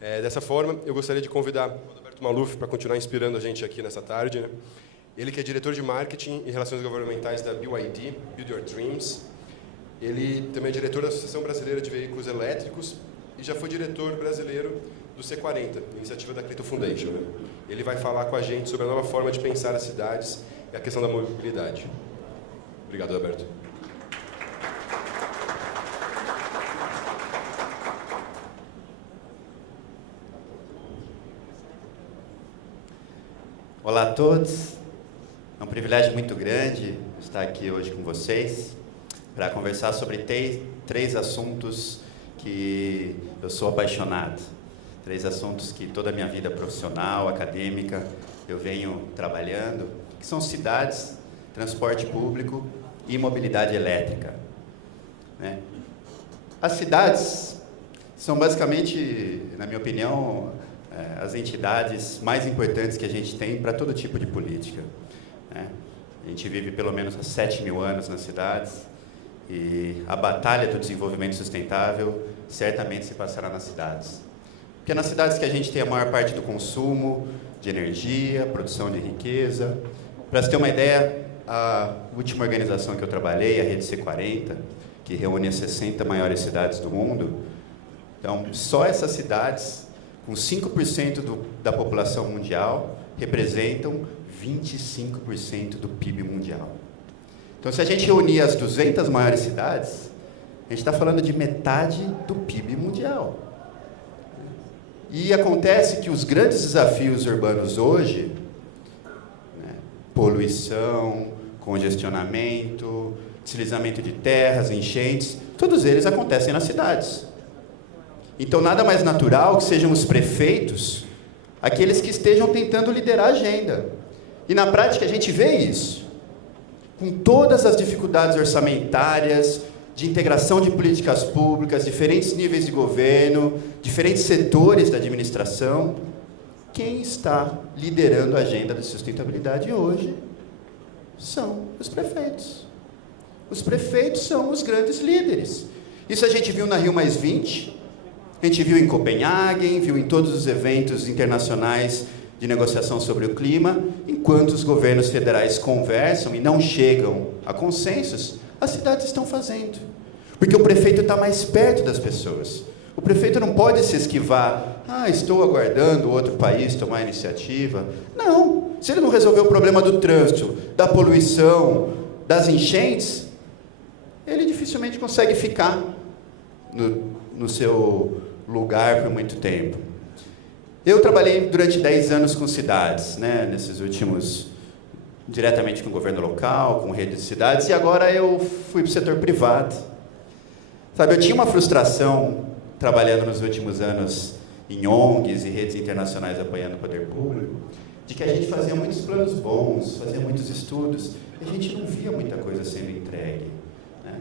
Dessa forma, eu gostaria de convidar o Roberto Maluf para continuar inspirando a gente aqui nessa tarde, né? Ele que é diretor de marketing e relações governamentais da BYD, Build Your Dreams. Ele também é diretor da Associação Brasileira de Veículos Elétricos e já foi diretor brasileiro do C40, iniciativa da Clayton Foundation, né? Ele vai falar com a gente sobre a nova forma de pensar as cidades e a questão da mobilidade. Obrigado, Roberto. Olá a todos, é um privilégio muito grande estar aqui hoje com vocês para conversar sobre três assuntos que eu sou apaixonado, três assuntos que toda a minha vida profissional, acadêmica, eu venho trabalhando, que são cidades, transporte público e mobilidade elétrica, né? As cidades são basicamente, na minha opinião, as entidades mais importantes que a gente tem para todo tipo de política, né? A gente vive pelo menos há 7.000 anos nas cidades e a batalha do desenvolvimento sustentável certamente se passará nas cidades. Porque é nas cidades que a gente tem a maior parte do consumo de energia, produção de riqueza. Para você ter uma ideia, a última organização que eu trabalhei, a Rede C40, que reúne as 60 maiores cidades do mundo, então só essas cidades, com 5% da população mundial, representam 25% do PIB mundial. Então, se a gente reunir as 200 maiores cidades, a gente está falando de metade do PIB mundial. E acontece que os grandes desafios urbanos hoje, né, poluição, congestionamento, deslizamento de terras, enchentes, todos eles acontecem nas cidades. Então, nada mais natural que sejam os prefeitos aqueles que estejam tentando liderar a agenda. E, na prática, a gente vê isso. Com todas as dificuldades orçamentárias, de integração de políticas públicas, diferentes níveis de governo, diferentes setores da administração, quem está liderando a agenda de sustentabilidade hoje são os prefeitos. Os prefeitos são os grandes líderes. Isso a gente viu na Rio+20, a gente viu em Copenhague, viu em todos os eventos internacionais de negociação sobre o clima. Enquanto os governos federais conversam e não chegam a consensos, as cidades estão fazendo. Porque o prefeito está mais perto das pessoas. O prefeito não pode se esquivar. Estou aguardando outro país tomar iniciativa. Não. Se ele não resolver o problema do trânsito, da poluição, das enchentes, ele dificilmente consegue ficar no seu lugar por muito tempo. Eu trabalhei durante 10 anos com cidades, né, nesses últimos, diretamente com o governo local, com rede de cidades, e agora eu fui para o setor privado. Sabe, eu tinha uma frustração trabalhando nos últimos anos em ONGs e redes internacionais apoiando o poder público, de que a gente fazia muitos planos bons, fazia muitos estudos, e a gente não via muita coisa sendo entregue, né?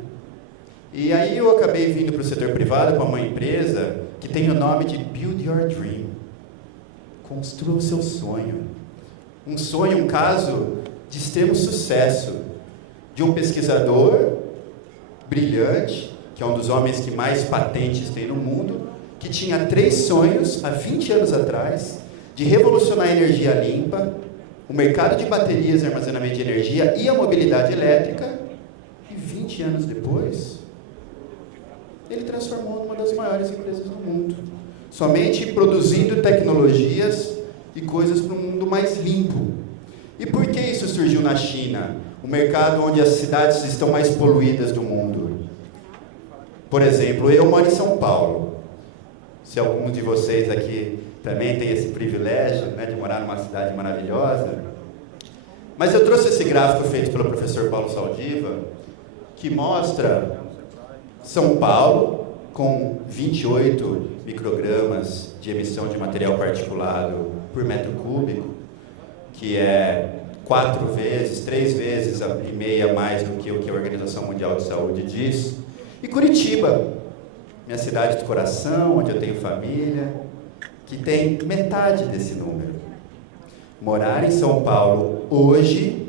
E aí eu acabei vindo para o setor privado com uma empresa que tem o nome de Build Your Dream. Construa o seu sonho. Um sonho, um caso de extremo sucesso, de um pesquisador brilhante, que é um dos homens que mais patentes tem no mundo, que tinha 3 sonhos, há 20 anos atrás, de revolucionar a energia limpa, o mercado de baterias e armazenamento de energia e a mobilidade elétrica, e 20 anos depois, ele transformou numa das maiores empresas do mundo, somente produzindo tecnologias e coisas para um mundo mais limpo. E por que isso surgiu na China, o mercado onde as cidades estão mais poluídas do mundo? Por exemplo, eu moro em São Paulo. Se algum de vocês aqui também tem esse privilégio, né, de morar numa cidade maravilhosa. Mas eu trouxe esse gráfico feito pelo professor Paulo Saldiva, que mostra São Paulo com 28 microgramas de emissão de material particulado por metro cúbico, que é 4 vezes, 3 vezes e meia mais do que o que a Organização Mundial de Saúde diz. E Curitiba, minha cidade do coração, onde eu tenho família, que tem metade desse número. Morar em São Paulo hoje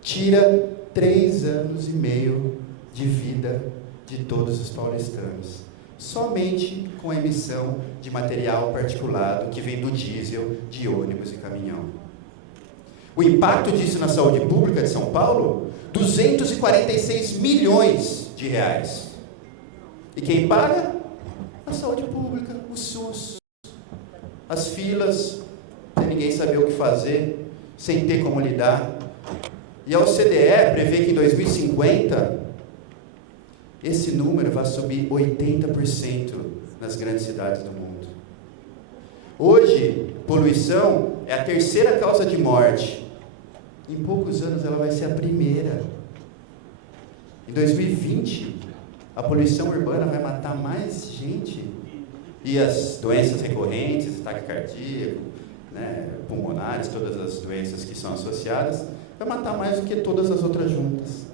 tira 3 anos e meio de vida de todos os paulistanos. somente com a emissão de material particulado que vem do diesel de ônibus e caminhão. O impacto disso na saúde pública de São Paulo, 246 milhões de reais. E quem paga? A saúde pública, o SUS. As filas, sem ninguém saber o que fazer, sem ter como lidar. E a OCDE prevê que em 2050, esse número vai subir 80% nas grandes cidades do mundo. Hoje, poluição é a terceira causa de morte. Em poucos anos ela vai ser a primeira. Em 2020, a poluição urbana vai matar mais gente. E as doenças recorrentes, ataque cardíaco, né, pulmonares, todas as doenças que são associadas, vai matar mais do que todas as outras juntas.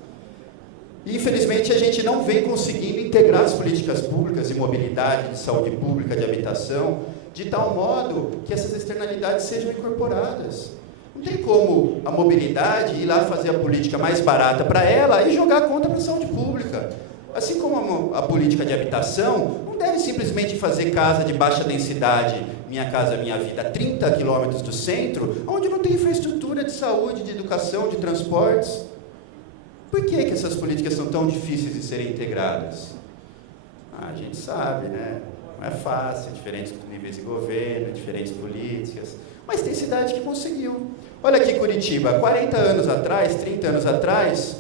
E, infelizmente, a gente não vem conseguindo integrar as políticas públicas de mobilidade, de saúde pública, de habitação, de tal modo que essas externalidades sejam incorporadas. Não tem como a mobilidade ir lá fazer a política mais barata para ela e jogar a conta para a saúde pública. Assim como a política de habitação não deve simplesmente fazer casa de baixa densidade, Minha Casa Minha Vida, a 30 quilômetros do centro, onde não tem infraestrutura de saúde, de educação, de transportes. Por que essas políticas são tão difíceis de serem integradas? A gente sabe, né? Não é fácil, diferentes níveis de governo, diferentes políticas, mas tem cidade que conseguiu. Olha aqui Curitiba, 40 anos atrás, 30 anos atrás,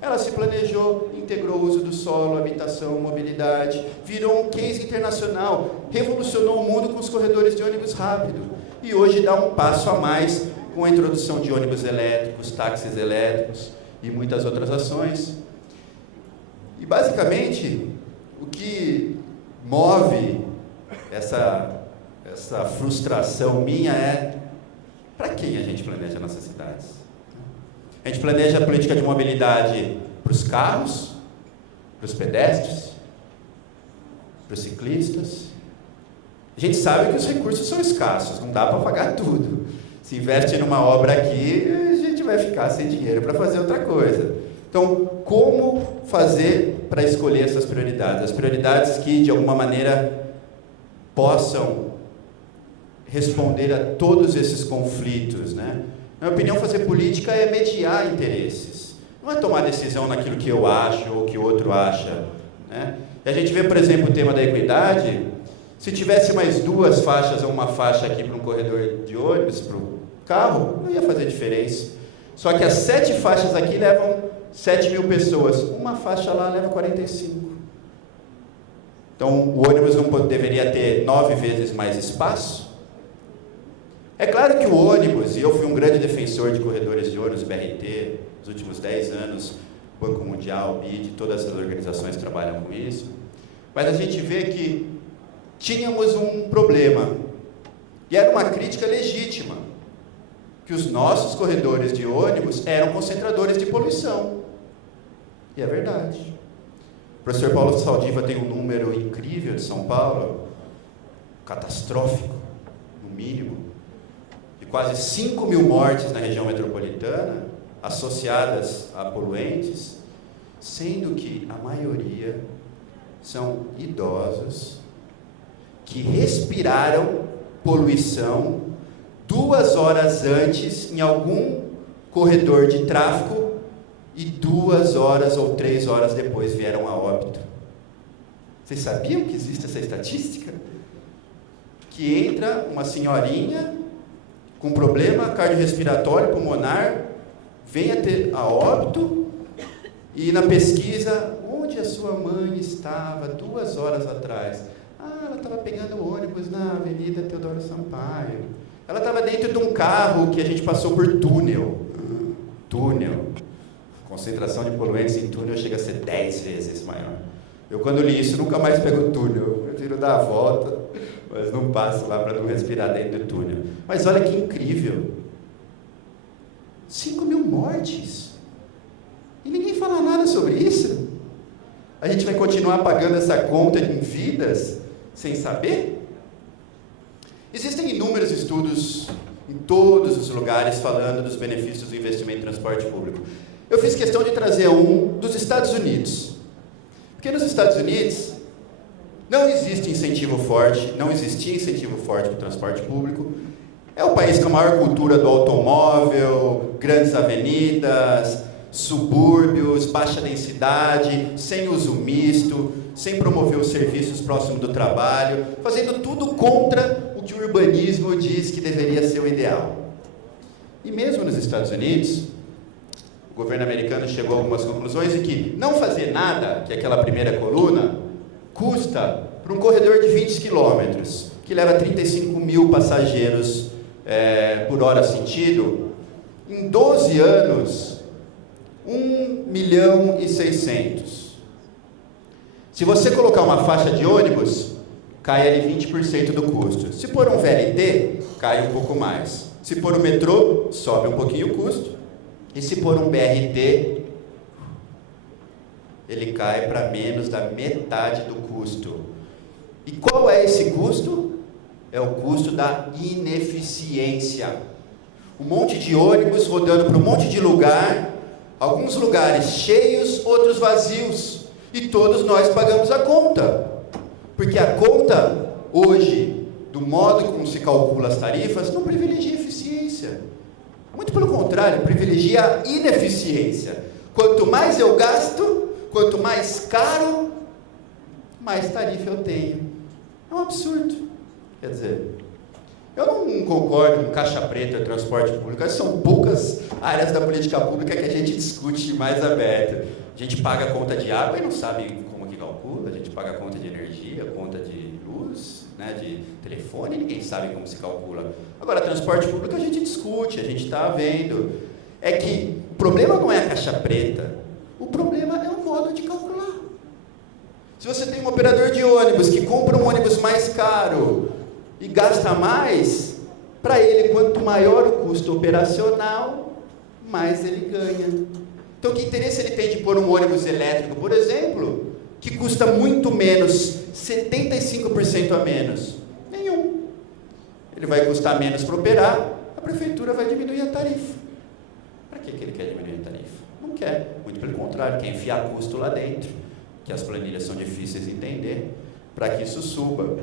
ela se planejou, integrou o uso do solo, habitação, mobilidade, virou um case internacional, revolucionou o mundo com os corredores de ônibus rápido. E hoje dá um passo a mais com a introdução de ônibus elétricos, táxis elétricos e muitas outras ações. E basicamente, o que move essa frustração minha é: para quem a gente planeja nossas cidades? A gente planeja a política de mobilidade para os carros, para os pedestres, para os ciclistas. A gente sabe que os recursos são escassos, não dá para pagar tudo. Se investe numa obra aqui, a gente vai ficar sem dinheiro para fazer outra coisa. Então, como fazer para escolher essas prioridades? As prioridades que, de alguma maneira, possam responder a todos esses conflitos, né? Na minha opinião, fazer política é mediar interesses. Não é tomar decisão naquilo que eu acho ou que o outro acha, né? E a gente vê, por exemplo, o tema da equidade. Se tivesse mais 2 faixas ou uma faixa aqui para um corredor de ônibus, para o carro, não ia fazer diferença. Só que as 7 faixas aqui levam 7.000 pessoas. Uma faixa lá leva 45. Então, o ônibus não deveria ter 9 vezes mais espaço? É claro que o ônibus, e eu fui um grande defensor de corredores de ônibus, BRT, nos últimos 10 anos, Banco Mundial, BID, todas essas organizações trabalham com isso, mas a gente vê que tínhamos um problema, e era uma crítica legítima, que os nossos corredores de ônibus eram concentradores de poluição. E é verdade. O professor Paulo Saldiva tem um número incrível de São Paulo, catastrófico, no mínimo, de quase 5.000 mortes na região metropolitana, associadas a poluentes, sendo que a maioria são idosos que respiraram poluição 2 horas antes em algum corredor de tráfego e 2 horas ou 3 horas depois vieram a óbito. Vocês sabiam que existe essa estatística? Que entra uma senhorinha com problema cardiorrespiratório pulmonar, vem a ter a óbito, e na pesquisa, onde a sua mãe estava 2 horas atrás? Ela estava pegando o ônibus na Avenida Teodoro Sampaio. Ela estava dentro de um carro que a gente passou por túnel. Túnel. Concentração de poluentes em túnel chega a ser 10 vezes maior. Eu, quando li isso, nunca mais pego túnel. Eu prefiro dar a volta, mas não passo lá para não respirar dentro do túnel. Mas olha que incrível. 5.000 mortes. E ninguém fala nada sobre isso. A gente vai continuar pagando essa conta em vidas sem saber? Existem inúmeros estudos em todos os lugares falando dos benefícios do investimento em transporte público. Eu fiz questão de trazer um dos Estados Unidos. Porque nos Estados Unidos, Não existe incentivo forte, não existia incentivo forte para o transporte público. É o país com a maior cultura do automóvel, grandes avenidas, subúrbios, baixa densidade, sem uso misto, sem promover os serviços próximos do trabalho, fazendo tudo contra o que o urbanismo diz que deveria ser o ideal. E mesmo nos Estados Unidos, o governo americano chegou a algumas conclusões de que não fazer nada, que é aquela primeira coluna, custa para um corredor de 20 quilômetros, que leva 35 mil passageiros por hora sentido, em 12 anos, 1.600.000. Se você colocar uma faixa de ônibus, cai ali 20% do custo. Se pôr um VLT, cai um pouco mais. Se pôr um metrô, sobe um pouquinho o custo. E se pôr um BRT, ele cai para menos da metade do custo. E qual é esse custo? É o custo da ineficiência. Um monte de ônibus rodando para um monte de lugar, alguns lugares cheios, outros vazios. E todos nós pagamos a conta. Porque a conta, hoje, do modo como se calcula as tarifas, não privilegia a eficiência. Muito pelo contrário, privilegia a ineficiência. Quanto mais eu gasto, quanto mais caro, mais tarifa eu tenho. É um absurdo. Quer dizer, eu não concordo com caixa preta e transporte público. São poucas áreas da política pública que a gente discute mais aberto. A gente paga a conta de água e não sabe como que calcula. A gente paga a conta de energia, conta de luz, né, de telefone, ninguém sabe como se calcula. Agora, transporte público a gente discute, a gente está vendo. É que o problema não é a caixa preta, o problema é o modo de calcular. Se você tem um operador de ônibus que compra um ônibus mais caro e gasta mais, para ele, quanto maior o custo operacional, mais ele ganha. Então, que interesse ele tem de pôr um ônibus elétrico, por exemplo, que custa muito menos, 75% a menos? Nenhum. Ele vai custar menos para operar, a prefeitura vai diminuir a tarifa. Para que ele quer diminuir a tarifa? Não quer. Muito pelo contrário, quer enfiar custo lá dentro, que as planilhas são difíceis de entender, para que isso suba.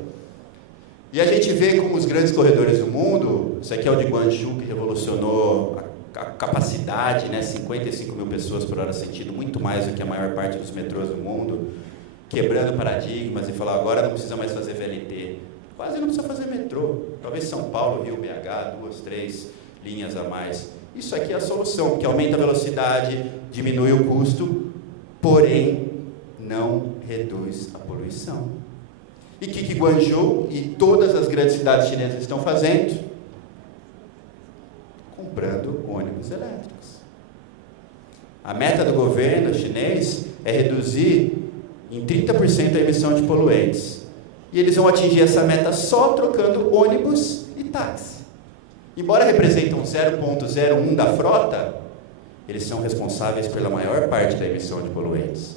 E a gente vê como os grandes corredores do mundo, isso aqui é o de Guangzhou, que revolucionou a capacidade, né, 55 mil pessoas por hora sentido, muito mais do que a maior parte dos metrôs do mundo, quebrando paradigmas e falar, agora não precisa mais fazer VLT, quase não precisa fazer metrô, talvez São Paulo, Rio, BH, 2, 3 linhas a mais. Isso aqui é a solução, que aumenta a velocidade, diminui o custo, porém não reduz a poluição. E o que Guangzhou e todas as grandes cidades chinesas estão fazendo? Comprando ônibus elétricos. A meta do governo chinês é reduzir em 30% a emissão de poluentes. E eles vão atingir essa meta só trocando ônibus e táxi. Embora representam 0,01 da frota, eles são responsáveis pela maior parte da emissão de poluentes.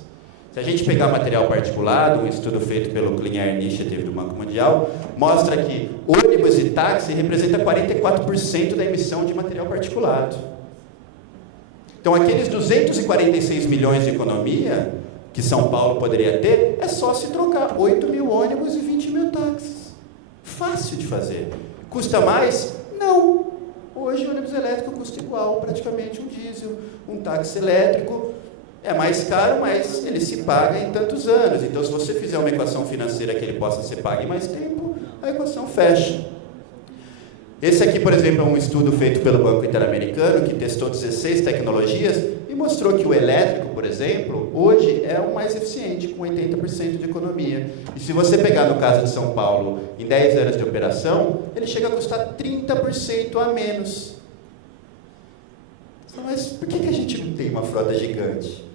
Se a gente pegar material particulado, um estudo feito pelo Clean Air Initiative do Banco Mundial, mostra que ônibus e táxi representam 44% da emissão de material particulado. Então, aqueles 246 milhões de economia que São Paulo poderia ter, é só se trocar 8 mil ônibus e 20 mil táxis. Fácil de fazer. Custa mais? Não. Hoje o ônibus elétrico custa igual, praticamente um diesel. Um táxi elétrico é mais caro, mas ele se paga em tantos anos. Então, se você fizer uma equação financeira que ele possa ser pago em mais tempo, a equação fecha. Esse aqui, por exemplo, é um estudo feito pelo Banco Interamericano, que testou 16 tecnologias e mostrou que o elétrico, por exemplo, hoje é o mais eficiente, com 80% de economia. E se você pegar no caso de São Paulo, em 10 anos de operação, ele chega a custar 30% a menos. Mas por que a gente não tem uma frota gigante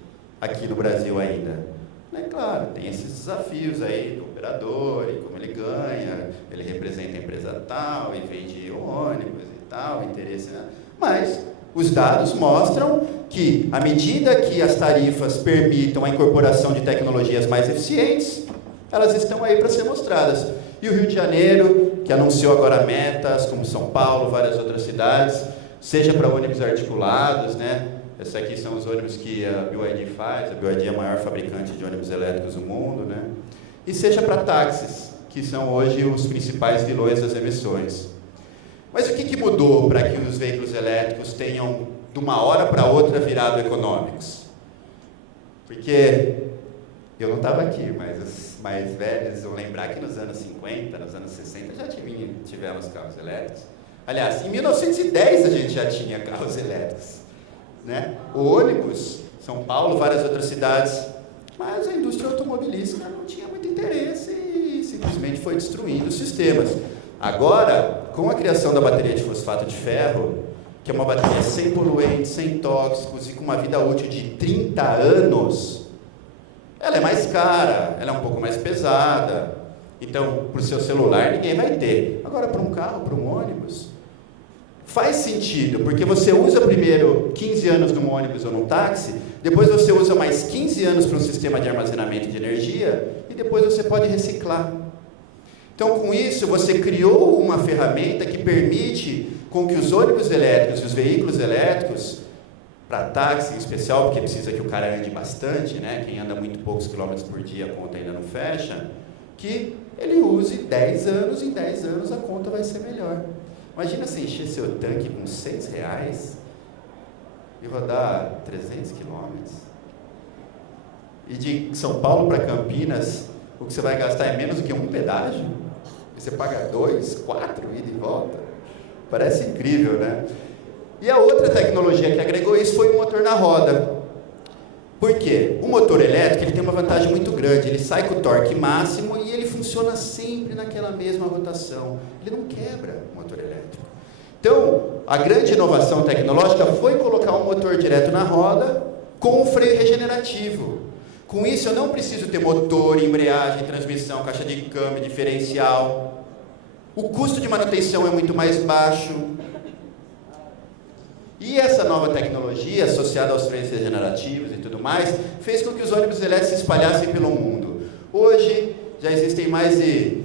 aqui no Brasil ainda? É claro, tem esses desafios aí do operador, e como ele ganha, ele representa a empresa tal, e vende ônibus e tal, interesse, né? Mas os dados mostram que, à medida que as tarifas permitam a incorporação de tecnologias mais eficientes, elas estão aí para ser mostradas. E o Rio de Janeiro, que anunciou agora metas, como São Paulo, várias outras cidades, seja para ônibus articulados, né? Esses aqui são os ônibus que a BYD faz. A BYD é a maior fabricante de ônibus elétricos do mundo, né? e seja para táxis, que são hoje os principais vilões das emissões. Mas o que mudou para que os veículos elétricos tenham, de uma hora para outra, virado econômicos? Porque eu não estava aqui, mas os mais velhos vão lembrar que nos anos 50, nos anos 60, já tivemos carros elétricos. Aliás, em 1910 a gente já tinha carros elétricos, né? O ônibus, São Paulo, várias outras cidades, mas a indústria automobilística não tinha muito interesse e simplesmente foi destruindo os sistemas. Agora, com a criação da bateria de fosfato de ferro, que é uma bateria sem poluentes, sem tóxicos e com uma vida útil de 30 anos, ela é mais cara, ela é um pouco mais pesada. Então, para o seu celular, ninguém vai ter. Agora, para um carro, para um ônibus, faz sentido, porque você usa primeiro 15 anos num ônibus ou num táxi, depois você usa mais 15 anos para um sistema de armazenamento de energia e depois você pode reciclar. Então, com isso, você criou uma ferramenta que permite com que os ônibus elétricos e os veículos elétricos, para táxi em especial, porque precisa que o cara ande bastante, né? Quem anda muito poucos quilômetros por dia, a conta ainda não fecha, que ele use 10 anos, em 10 anos a conta vai ser melhor. Imagina você encher seu tanque com R$6 e rodar 300 quilômetros. E de São Paulo para Campinas, o que você vai gastar é menos do que um pedágio. E você paga 2, 4, ida e volta. Parece incrível, né? E a outra tecnologia que agregou isso foi o motor na roda. Por quê? O motor elétrico ele tem uma vantagem muito grande. Ele sai com o torque máximo e ele funciona sempre naquela mesma rotação. Ele não quebra o motor elétrico. Então, a grande inovação tecnológica foi colocar um motor direto na roda com um freio regenerativo. Com isso, eu não preciso ter motor, embreagem, transmissão, caixa de câmbio, diferencial. O custo de manutenção é muito mais baixo. E essa nova tecnologia, associada aos freios regenerativos e tudo mais, fez com que os ônibus elétricos se espalhassem pelo mundo. Hoje, já existem mais de...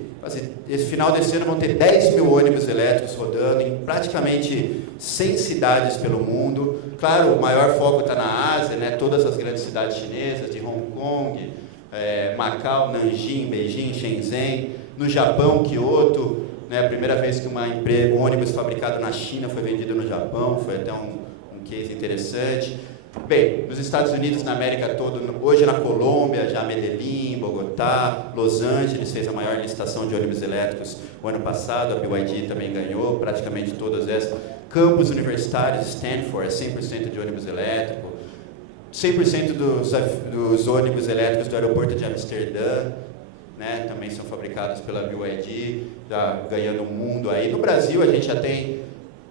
Esse final desse ano vão ter 10 mil ônibus elétricos rodando em praticamente 100 cidades pelo mundo. Claro, o maior foco está na Ásia, né? Todas as grandes cidades chinesas, de Hong Kong, Macau, Nanjing, Beijing, Shenzhen. No Japão, Kyoto, né? A primeira vez que um ônibus fabricado na China foi vendido no Japão, foi até um case interessante. Bem, nos Estados Unidos, na América toda, hoje na Colômbia, já Medellín, Bogotá, Los Angeles fez a maior licitação de ônibus elétricos o ano passado, a BYD também ganhou, praticamente todas essas. Campos universitários, Stanford, 100% de ônibus elétrico, 100% dos ônibus elétricos do aeroporto de Amsterdã, né, também são fabricados pela BYD, ganhando o mundo aí. No Brasil, a gente já tem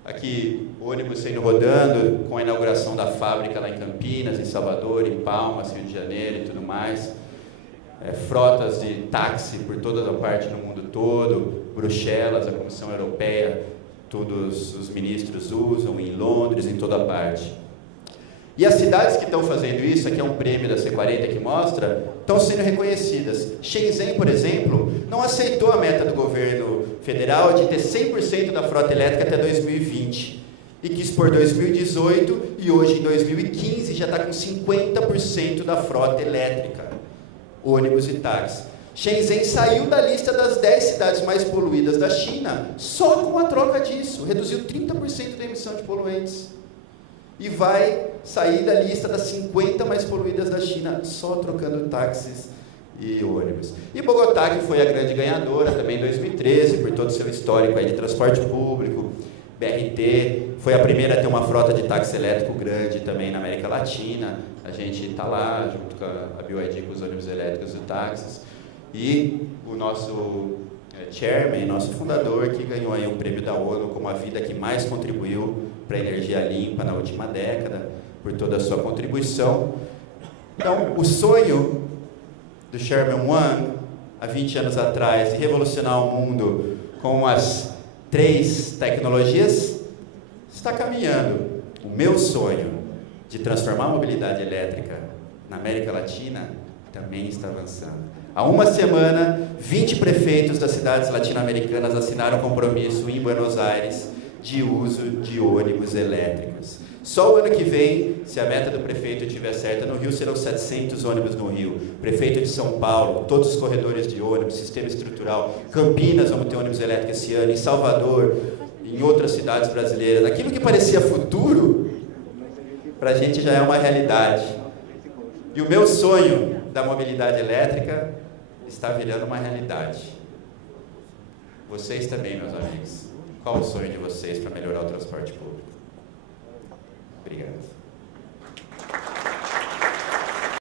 aqui ônibus sendo rodando com a inauguração da fábrica lá em Campinas, em Salvador, em Palmas, Rio de Janeiro e tudo mais. Frotas de táxi por toda a parte no mundo todo, Bruxelas, a Comissão Europeia, todos os ministros usam, em Londres, em toda parte. E as cidades que estão fazendo isso, aqui é um prêmio da C40 que mostra, estão sendo reconhecidas. Shenzhen, por exemplo, não aceitou a meta do governo federal de ter 100% da frota elétrica até 2020. E quis por 2018 e hoje em 2015 já está com 50% da frota elétrica, ônibus e táxi. Shenzhen saiu da lista das 10 cidades mais poluídas da China só com a troca disso, reduziu 30% da emissão de poluentes. E vai sair da lista das 50 mais poluídas da China só trocando táxis e ônibus. E Bogotá, que foi a grande ganhadora também em 2013, por todo o seu histórico aí de transporte público, BRT, foi a primeira a ter uma frota de táxi elétrico grande também na América Latina. A gente está lá, junto com a BYD, com os ônibus elétricos e táxis. E o nosso chairman, nosso fundador, que ganhou aí um prêmio da ONU como a vida que mais contribuiu para a energia limpa na última década, por toda a sua contribuição. Então, o sonho do Chairman Wang, há 20 anos atrás, de revolucionar o mundo com as 3 tecnologias, está caminhando. O meu sonho de transformar a mobilidade elétrica na América Latina também está avançando. Há uma semana, 20 prefeitos das cidades latino-americanas assinaram um compromisso em Buenos Aires de uso de ônibus elétricos. Só o ano que vem, se a meta do prefeito estiver certa, no Rio serão 700 ônibus no Rio. Prefeito de São Paulo, todos os corredores de ônibus, sistema estrutural. Campinas, vamos ter ônibus elétrico esse ano. Em Salvador, em outras cidades brasileiras. Aquilo que parecia futuro, para a gente já é uma realidade. E o meu sonho da mobilidade elétrica está virando uma realidade. Vocês também, meus amigos. Qual o sonho de vocês para melhorar o transporte público? Obrigado.